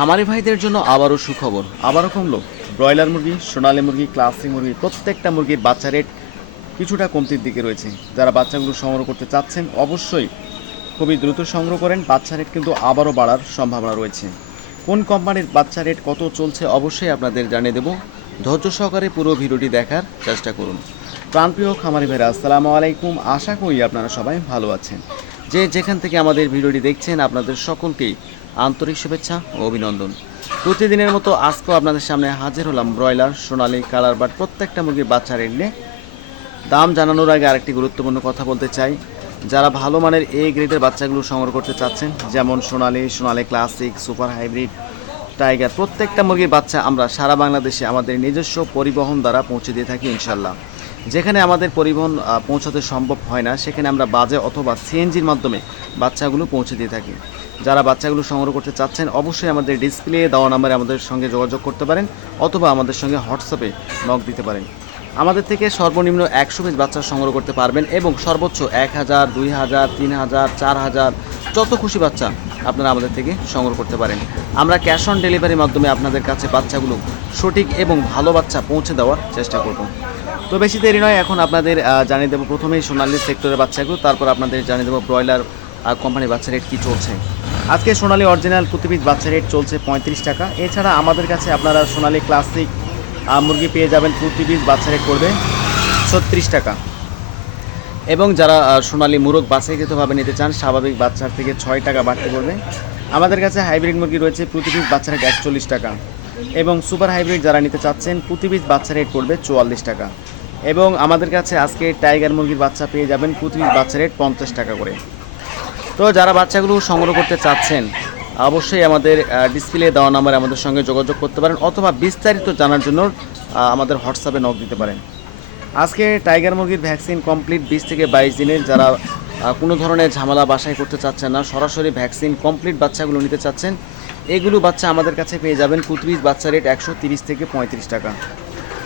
খামারি ভাইদের জন্য আবারও সুখবর। আবারও কমলো। ব্রয়লার মুরগি, সোনালী মুরগি, ক্লাসি মুরগি, প্রত্যেকটা মুরগির বাচ্চা রেট কিছুটা কমতির দিকে রয়েছে। যারা বাচ্চাগুলো সংগ্রহ করতে চাচ্ছেন, অবশ্যই খুবই দ্রুত সংগ্রহ করেন। বাচ্চা রেট কিন্তু আবারও বাড়ার সম্ভাবনা রয়েছে। কোন কোম্পানির বাচ্চা রেট কত চলছে অবশ্যই আপনাদের জানিয়ে দেব। ধৈর্য সহকারে পুরো ভিডিওটি দেখার চেষ্টা করুন। প্রাণপ্রিয় খামারি ভাইরা, আসসালামু আলাইকুম। আশা করি আপনারা সবাই ভালো আছেন। যে যেখান থেকে আমাদের ভিডিওটি দেখছেন, আপনাদের সকলকেই আন্তরিক শুভেচ্ছা ও অভিনন্দন। প্রতিদিনের মতো আজকেও আপনাদের সামনে হাজির হলাম ব্রয়লার, সোনালী কালার বাট প্রত্যেকটা মুরগির বাচ্চা রেট দাম জানানোর আগে আরেকটি গুরুত্বপূর্ণ কথা বলতে চাই। যারা ভালো মানের এ গ্রেডের বাচ্চাগুলো সংগ্রহ করতে চাচ্ছেন, যেমন Sonali Sonali classic super hybrid tiger প্রত্যেকটা মুরগির বাচ্চা আমরা সারা বাংলাদেশে আমাদের নিজস্ব পরিবহন দ্বারা পৌঁছে দিয়ে থাকি ইনশাল্লাহ যেখানে আমাদের পরিবহন পৌঁছাতে সম্ভব হয় না, সেখানে আমরা বাজে অথবা সিএনজির মাধ্যমে বাচ্চাগুলো পৌঁছে দিয়ে থাকি। যারা বাচ্চাগুলো সংগ্রহ করতে চাচ্ছেন, অবশ্যই আমাদের ডিসপ্লে দেওয়া নাম্বারে আমাদের সঙ্গে যোগাযোগ করতে পারেন অথবা আমাদের সঙ্গে হোয়াটসঅ্যাপে নক দিতে পারেন। আমাদের থেকে সর্বনিম্ন একশো পিস বাচ্চা সংগ্রহ করতে পারবেন এবং সর্বোচ্চ এক হাজার, দুই হাজার, তিন হাজার, চার হাজার, যত খুশি বাচ্চা আপনারা আমাদের থেকে সংগ্রহ করতে পারেন। আমরা ক্যাশ অন ডেলিভারির মাধ্যমে আপনাদের কাছে বাচ্চাগুলো সঠিক এবং ভালো বাচ্চা পৌঁছে দেওয়ার চেষ্টা করব। তো বেশি দেরি নয়, এখন আপনাদের জানিয়ে দেবো প্রথমেই সোনালী সেক্টরের বাচ্চাগুলো, তারপর আপনাদের জানিয়ে দেবো ব্রয়লার কোম্পানির বাচ্চা রেট কী চলছে? আজকে সোনালি অরিজিনাল প্রতিপিস বাচ্চা রেট চলছে পঁয়ত্রিশ টাকা। এছাড়া আমাদের কাছে আপনারা সোনালি ক্লাসিক মুরগি পেয়ে যাবেন প্রতি বাচ্চা রেট করবে ছত্রিশ টাকা। এবং যারা সোনালি মুরগ বাছাইকৃতভাবে নিতে চান, স্বাভাবিক বাচ্চার থেকে ছয় টাকা বাড়তে পড়বে। আমাদের কাছে হাইব্রিড মুরগি রয়েছে প্রতি বাচ্চা রেট একচল্লিশ টাকা। এবং সুপার হাইব্রিড যারা নিতে চাচ্ছেন প্রতি বাচ্চা রেট পড়বে চুয়াল্লিশ টাকা। এবং আমাদের কাছে আজকে টাইগার মুরগির বাচ্চা পেয়ে যাবেন প্রতি বাচ্চা রেট পঞ্চাশ টাকা করে। তো যারা বাচ্চাগুলো সংগ্রহ করতে চাচ্ছেন, অবশ্যই আমাদের ডিসপ্লে দেওয়া নাম্বারে আমাদের সঙ্গে যোগাযোগ করতে পারেন অথবা বিস্তারিত জানার জন্য আমাদের হোয়াটসঅ্যাপে নক দিতে পারেন। আজকে টাইগার মুরগির ভ্যাকসিন কমপ্লিট বিশ থেকে বাইশ দিনের যারা কোনো ধরনের ঝামেলা বাসায় করতে চাচ্ছেন না, সরাসরি ভ্যাকসিন কমপ্লিট বাচ্চাগুলো নিতে চাচ্ছেন, এগুলো বাচ্চা আমাদের কাছে পেয়ে যাবেন প্রতিপিস বাচ্চা রেট একশো থেকে পঁয়ত্রিশ টাকা।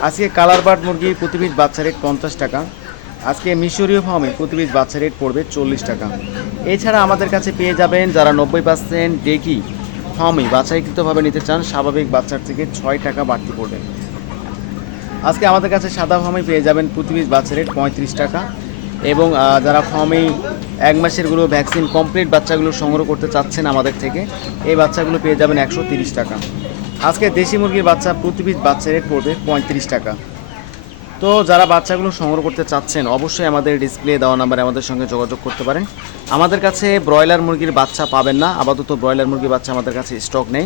আজকে কালার বার্ড মুরগি প্রতিপিস বাচ্চা রেট পঞ্চাশ টাকা। আজকে মিশরীয় ফার্মে প্রতিপিস বাচ্চা রেট পড়বে চল্লিশ টাকা। এছাড়া আমাদের কাছে পেয়ে যাবেন যারা নব্বই পার্সেন্ট ডেকি ফার্মে বাছাইকৃতভাবে নিতে চান, স্বাভাবিক বাচ্চার থেকে ছয় টাকা বাড়তি পড়বে। আজকে আমাদের কাছে সাদা ফার্মে পেয়ে যাবেন প্রতি পিস বাচ্চা রেট পঁয়ত্রিশ টাকা এবং যারা ফার্মে এক মাসেরগুলো ভ্যাকসিন কমপ্লিট বাচ্চাগুলো সংগ্রহ করতে চাচ্ছেন আমাদের থেকে, এই বাচ্চাগুলো পেয়ে যাবেন একশো টাকা। আজকে দেশি মুরগির বাচ্চা প্রতি পিস বাচ্চা রেট পড়বে পঁয়ত্রিশ টাকা। তো যারা বাচ্চাগুলো সংগ্রহ করতে চাচ্ছেন, অবশ্যই আমাদের ডিসপ্লে দেওয়া নাম্বারে আমাদের সঙ্গে যোগাযোগ করতে পারেন। আমাদের কাছে ব্রয়লার মুরগির বাচ্চা পাবেন না। আপাতত ব্রয়লার মুরগির বাচ্চা আমাদের কাছে স্টক নেই।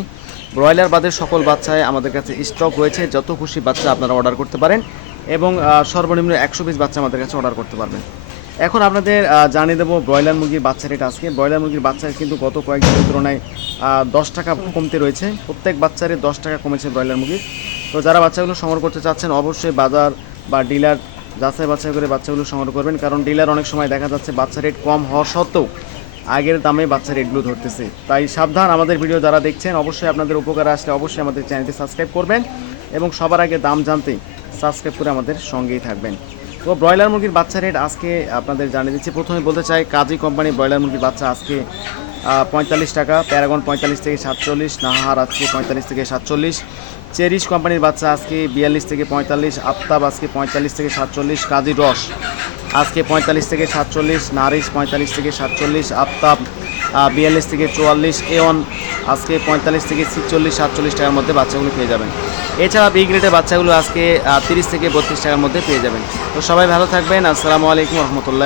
ব্রয়লার বাদের সকল বাচ্চায় আমাদের কাছে স্টক রয়েছে। যত খুশি বাচ্চা আপনারা অর্ডার করতে পারেন এবং সর্বনিম্ন একশো পিস বাচ্চা আমাদের কাছে অর্ডার করতে পারবেন। এখন আপনাদের জানিয়ে দেবো ব্রয়লার মুরগির বাচ্চা রেট আজকে। ব্রয়লার মুরগির বাচ্চা কিন্তু গত কয়েকদিনের তুলনায় দশ টাকা কমতে রয়েছে। প্রত্যেক বাচ্চারে দশ টাকা কমেছে ব্রয়লার মুরগির। তো যারা বাচ্চাগুলো সংগ্রহ করতে চাচ্ছেন, অবশ্যই বাজার বা ডিলার যাচাই বাছাই করে বাচ্চাগুলো সংগ্রহ করবেন, কারণ ডিলার অনেক সময় দেখা যাচ্ছে বাচ্চা রেট কম হওয়া সত্ত্বেও আগের দামে বাচ্চা রেটগুলো ধরতেছে। তাই সাবধান আমাদের ভিডিও যারা দেখছেন, অবশ্যই আপনাদের উপকার আসলে অবশ্যই আমাদের চ্যানেলটি সাবস্ক্রাইব করবেন এবং সবার আগে দাম জানতে সাবস্ক্রাইব করে আমাদের সঙ্গেই থাকবেন। তো ব্রয়লার মুরগির বাচ্চা রেট আজকে আপনাদের জানিয়ে দিচ্ছি। প্রথমে বলতে চাই, কাজী কোম্পানি ব্রয়লার মুরগির বাচ্চা আজকে পঁয়তাল্লিশ টাকা, প্যারাগন পঁয়তাল্লিশ থেকে সাতচল্লিশ, নাহার আজকে পঁয়তাল্লিশ থেকে সাতচল্লিশ, চেরিশ কোম্পানির বাচ্চা আজকে বিয়াল্লিশ থেকে পঁয়তাল্লিশ, আফতাব আজকে পঁয়তাল্লিশ থেকে সাতচল্লিশ, কাজী রস আজকে পঁয়তাল্লিশ থেকে সাতচল্লিশ, নারিশ পঁয়তাল্লিশ থেকে সাতচল্লিশ, আফতাব বিয়াল্লিশ থেকে চুয়াল্লিশ, এওন আজকে পঁয়তাল্লিশ থেকে ছিচল্লিশ, সাতচল্লিশ টাকার মধ্যে বাচ্চাগুলো পেয়ে যাবেন। এছাড়া বি গ্রেডের বাচ্চাগুলো আজকে তিরিশ থেকে বত্রিশ টাকার মধ্যে পেয়ে যাবেন। তো সবাই ভালো থাকবেন। আসসালামু আলাইকুম রহমতুল্লাহ।